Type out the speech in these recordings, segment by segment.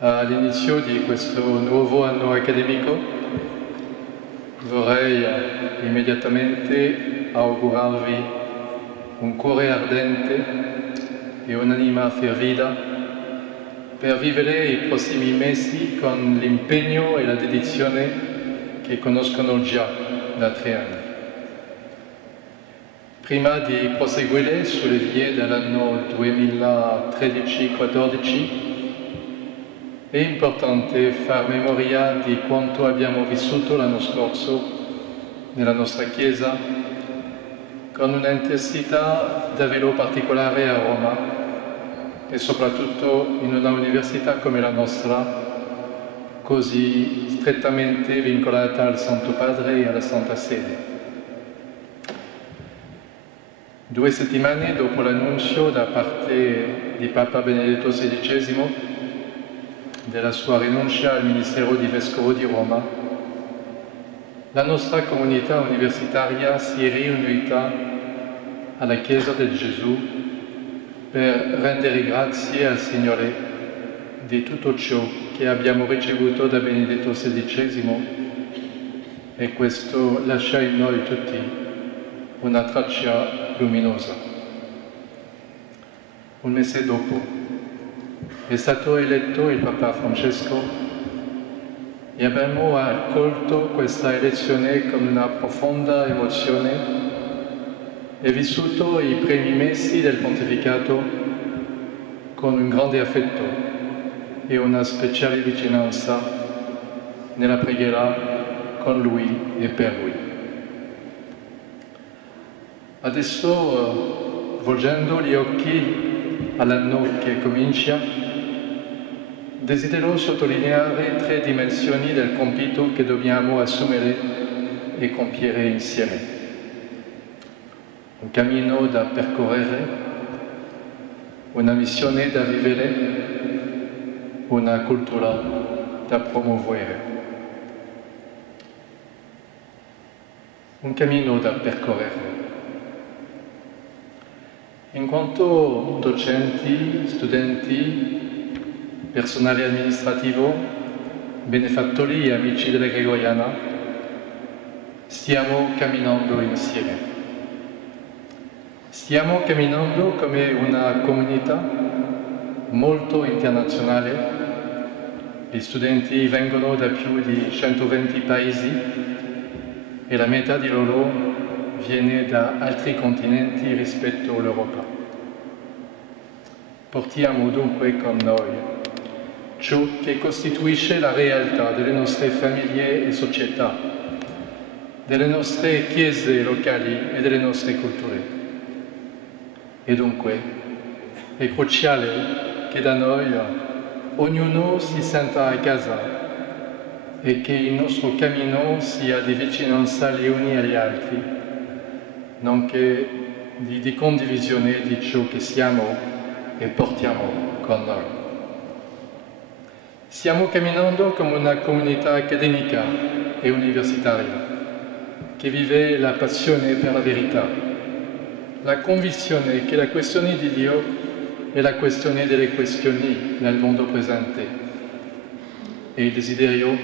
All'inizio di questo nuovo anno accademico vorrei immediatamente augurarvi un cuore ardente e un'anima fervida per vivere i prossimi mesi con l'impegno e la dedizione che conoscono già da 3 anni. Prima di proseguire sulle vie dell'anno 2013-14 è importante far memoria di quanto abbiamo vissuto l'anno scorso nella nostra Chiesa con un'intensità davvero particolare a Roma e soprattutto in una università come la nostra, così strettamente vincolata al Santo Padre e alla Santa Sede. 2 settimane dopo l'annuncio da parte di Papa Benedetto XVI della sua rinuncia al Ministero di Vescovo di Roma, la nostra comunità universitaria si è riunita alla Chiesa del Gesù per rendere grazie al Signore di tutto ciò che abbiamo ricevuto da Benedetto XVI e questo lascia in noi tutti una traccia luminosa. Un mese dopo è stato eletto il Papa Francesco e abbiamo accolto questa elezione con una profonda emozione e vissuto i primi mesi del pontificato con un grande affetto e una speciale vicinanza nella preghiera con lui e per lui. Adesso, volgendo gli occhi all'anno che comincia, desidero sottolineare 3 dimensioni del compito che dobbiamo assumere e compiere insieme. Un cammino da percorrere, una missione da vivere, una cultura da promuovere. Un cammino da percorrere. In quanto docenti, studenti, personale amministrativo, benefattori e amici della Gregoriana, stiamo camminando insieme. Stiamo camminando come una comunità molto internazionale. Gli studenti vengono da più di 120 paesi e la metà di loro viene da altri continenti rispetto all'Europa. Portiamo dunque con noi ciò che costituisce la realtà delle nostre famiglie e società, delle nostre chiese locali e delle nostre culture. E dunque è cruciale che da noi ognuno si senta a casa e che il nostro cammino sia di vicinanza gli uni agli altri, nonché di condivisione di ciò che siamo e portiamo con noi. Stiamo camminando come una comunità accademica e universitaria che vive la passione per la verità, la convinzione che la questione di Dio è la questione delle questioni nel mondo presente e il desiderio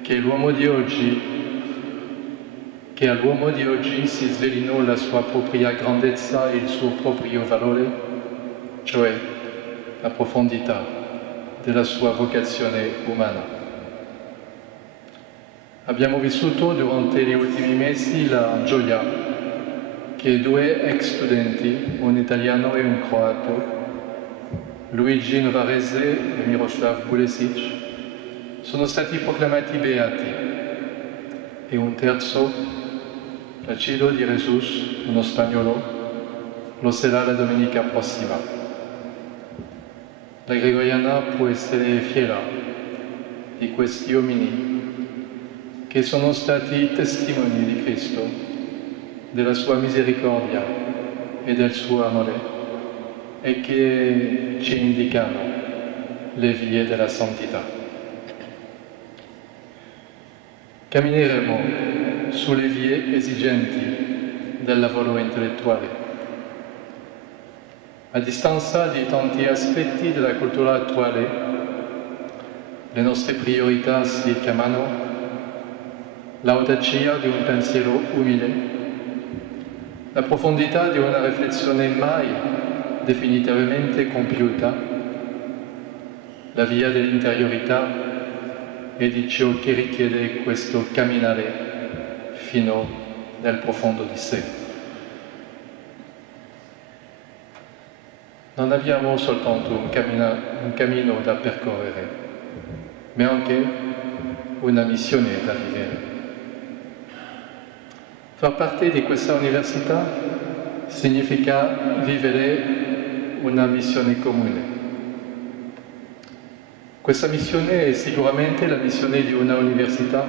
che all'uomo di oggi si svelino la sua propria grandezza e il suo proprio valore, cioè la profondità della sua vocazione umana. Abbiamo vissuto durante gli ultimi mesi la gioia che 2 ex studenti, un italiano e un croato, Luigi Novarese e Miroslav Bulesic, sono stati proclamati beati e un terzo, Placido di Jesus, uno spagnolo, lo sarà la domenica prossima. La Gregoriana può essere fiera di questi uomini che sono stati testimoni di Cristo, della sua misericordia e del suo amore e che ci indicano le vie della santità. Cammineremo sulle vie esigenti del lavoro intellettuale, a distanza di tanti aspetti della cultura attuale le nostre priorità si chiamano l'audacia di un pensiero umile, la profondità di una riflessione mai definitivamente compiuta, la via dell'interiorità e di ciò che richiede questo camminare fino nel profondo di sé. Non abbiamo soltanto un cammino da percorrere, ma anche una missione da vivere. Far parte di questa università significa vivere una missione comune. Questa missione è sicuramente la missione di una università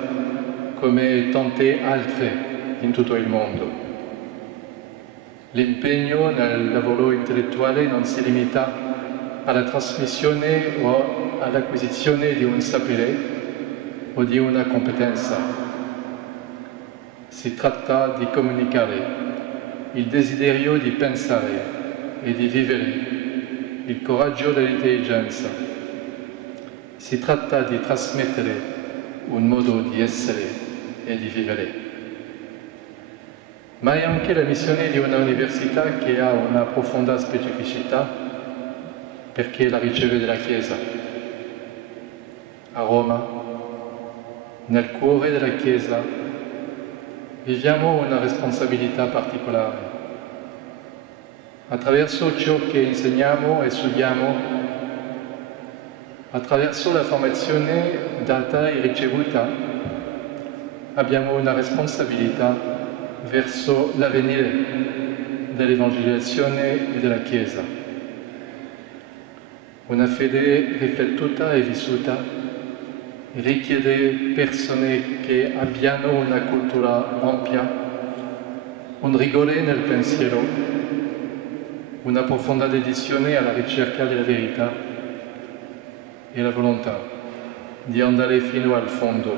come tante altre in tutto il mondo. L'impegno nel lavoro intellettuale non si limita alla trasmissione o all'acquisizione di un sapere o di una competenza. Si tratta di comunicare il desiderio di pensare e di vivere, il coraggio dell'intelligenza. Si tratta di trasmettere un modo di essere e di vivere. Ma è anche la missione di una università che ha una profonda specificità perché la riceve dalla Chiesa. A Roma, nel cuore della Chiesa, viviamo una responsabilità particolare. Attraverso ciò che insegniamo e studiamo, attraverso la formazione data e ricevuta, abbiamo una responsabilità verso l'avvenire dell'evangelizzazione e della Chiesa. Una fede riflettuta e vissuta richiede persone che abbiano una cultura ampia, un rigore nel pensiero, una profonda dedizione alla ricerca della verità e la volontà di andare fino al fondo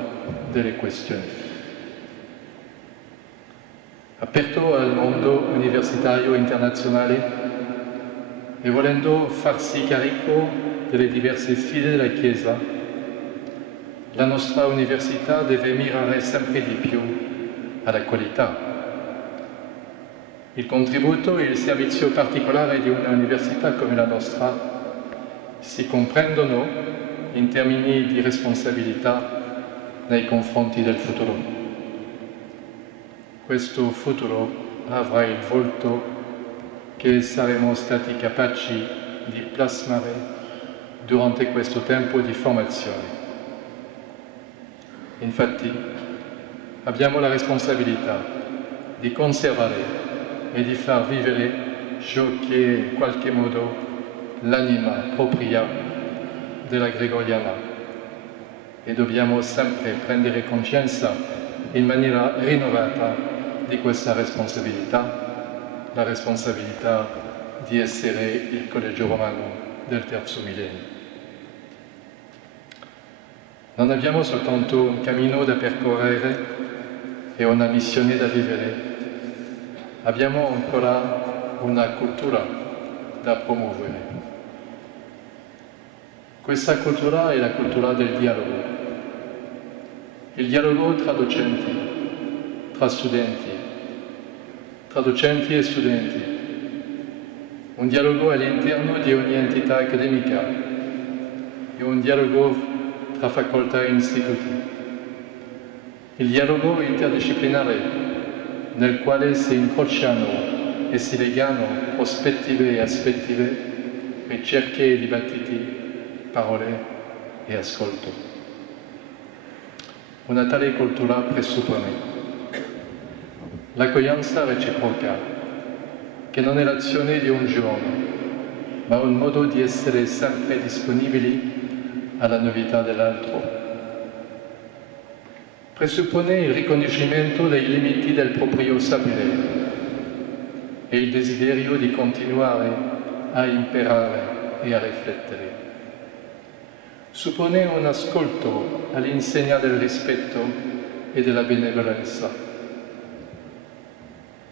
delle questioni. Aperto al mondo universitario internazionale e volendo farsi carico delle diverse sfide della Chiesa, la nostra università deve mirare sempre di più alla qualità. Il contributo e il servizio particolare di un'università come la nostra si comprendono in termini di responsabilità nei confronti del futuro. Questo futuro avrà il volto che saremo stati capaci di plasmare durante questo tempo di formazione. Infatti, abbiamo la responsabilità di conservare e di far vivere ciò che è in qualche modo l'anima propria della Gregoriana e dobbiamo sempre prendere coscienza in maniera rinnovata di questa responsabilità, la responsabilità di essere il collegio romano del terzo millennio. Non abbiamo soltanto un cammino da percorrere e una missione da vivere, abbiamo ancora una cultura da promuovere. Questa cultura è la cultura del dialogo. Il dialogo tra docenti, tra docenti e studenti, un dialogo all'interno di ogni entità accademica e un dialogo tra facoltà e istituti. Il dialogo interdisciplinare nel quale si incrociano e si legano prospettive e aspettative, ricerche e dibattiti, parole e ascolto. Una tale cultura presuppone l'accoglienza reciproca, che non è l'azione di un giorno, ma un modo di essere sempre disponibili alla novità dell'altro. Presuppone il riconoscimento dei limiti del proprio sapere e il desiderio di continuare a imparare e a riflettere. Suppone un ascolto all'insegna del rispetto e della benevolenza.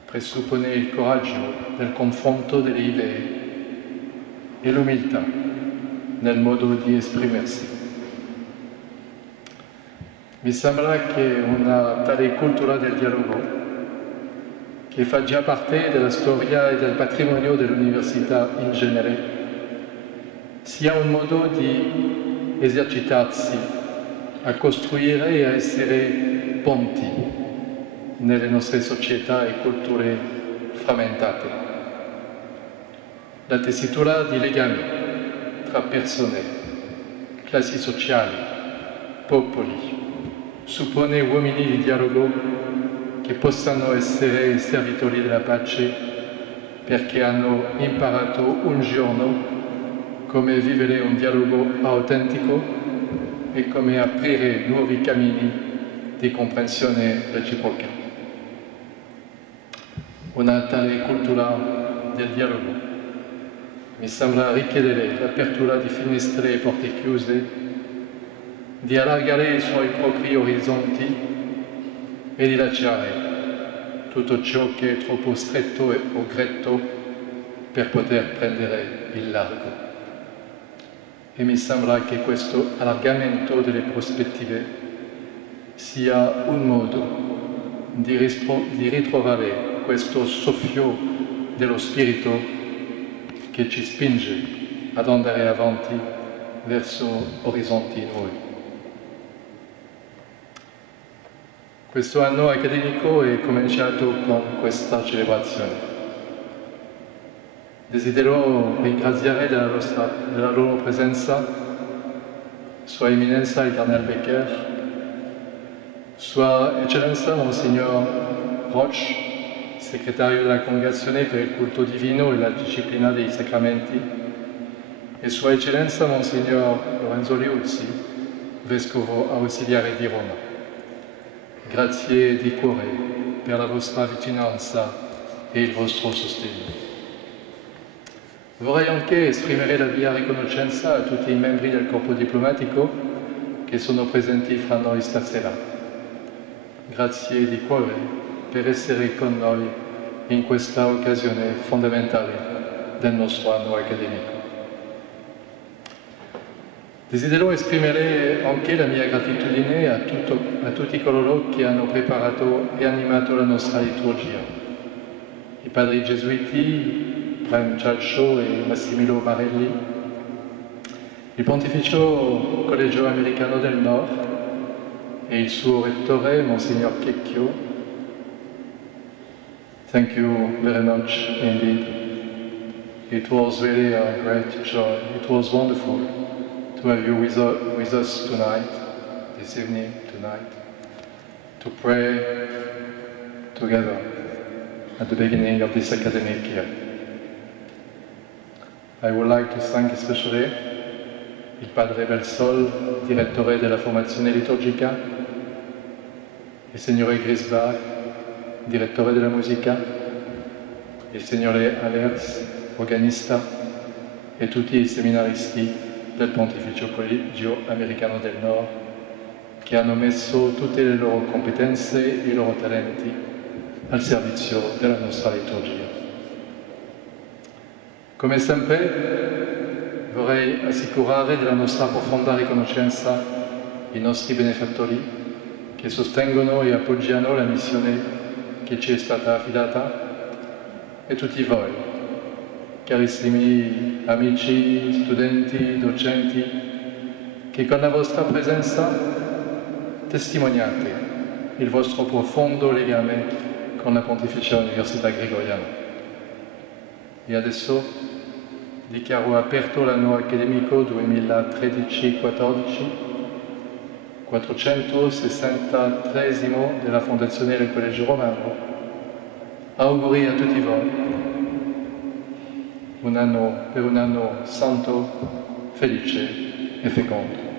Presuppone il coraggio nel confronto delle idee e l'umiltà nel modo di esprimersi. Mi sembra che una tale cultura del dialogo, che fa già parte della storia e del patrimonio dell'università in genere, sia un modo di esercitarsi a costruire e a essere ponti nelle nostre società e culture frammentate. La tessitura di legami tra persone, classi sociali, popoli, suppone uomini di dialogo che possano essere servitori della pace perché hanno imparato un giorno come vivere un dialogo autentico e come aprire nuovi cammini di comprensione reciproca. Una tale cultura del dialogo mi sembra richiedere l'apertura di finestre e porte chiuse, di allargare i suoi propri orizzonti e di lasciare tutto ciò che è troppo stretto o gretto per poter prendere il largo. E mi sembra che questo allargamento delle prospettive sia un modo di ritrovare questo soffio dello spirito che ci spinge ad andare avanti verso orizzonti nuovi. Questo anno accademico è cominciato con questa celebrazione. Desidero ringraziare della loro presenza Sua Eminenza il Cardinal Becker, Sua Eccellenza Monsignor Roche, segretario della Congregazione per il culto divino e la disciplina dei sacramenti, e Sua Eccellenza Monsignor Lorenzo Liuzzi, Vescovo ausiliare di Roma. Grazie di cuore per la vostra vicinanza e il vostro sostegno. Vorrei anche esprimere la mia riconoscenza a tutti i membri del corpo diplomatico che sono presenti fra noi stasera. Grazie di cuore per essere con noi in questa occasione fondamentale del nostro anno accademico. Desidero esprimere anche la mia gratitudine a tutti coloro che hanno preparato e animato la nostra liturgia. I padri gesuiti, Prem Cialcio e Massimilo Marelli, il Pontificio Collegio Americano del Nord e il suo rettore, Monsignor Checchio. Thank you very much indeed. It was really a great joy. It was wonderful to have you with us tonight, this evening, tonight, to pray together at the beginning of this academic year. I would like to thank especially il Padre Belsol, direttore della formazione liturgica, il Signore Grisbach, direttore della musica, il Signore Alers, organista, e tutti i seminaristi del Pontificio Collegio Americano del Nord, che hanno messo tutte le loro competenze e i loro talenti al servizio della nostra liturgia. Come sempre vorrei assicurare della nostra profonda riconoscenza i nostri benefattori che sostengono e appoggiano la missione che ci è stata affidata e tutti voi, carissimi amici, studenti, docenti, che con la vostra presenza testimoniate il vostro profondo legame con la Pontificia Università Gregoriana. E adesso dichiaro aperto l'anno accademico 2013-14, 463esimo della Fondazione del Collegio Romano. Auguri a tutti voi per un anno santo, felice e fecondo.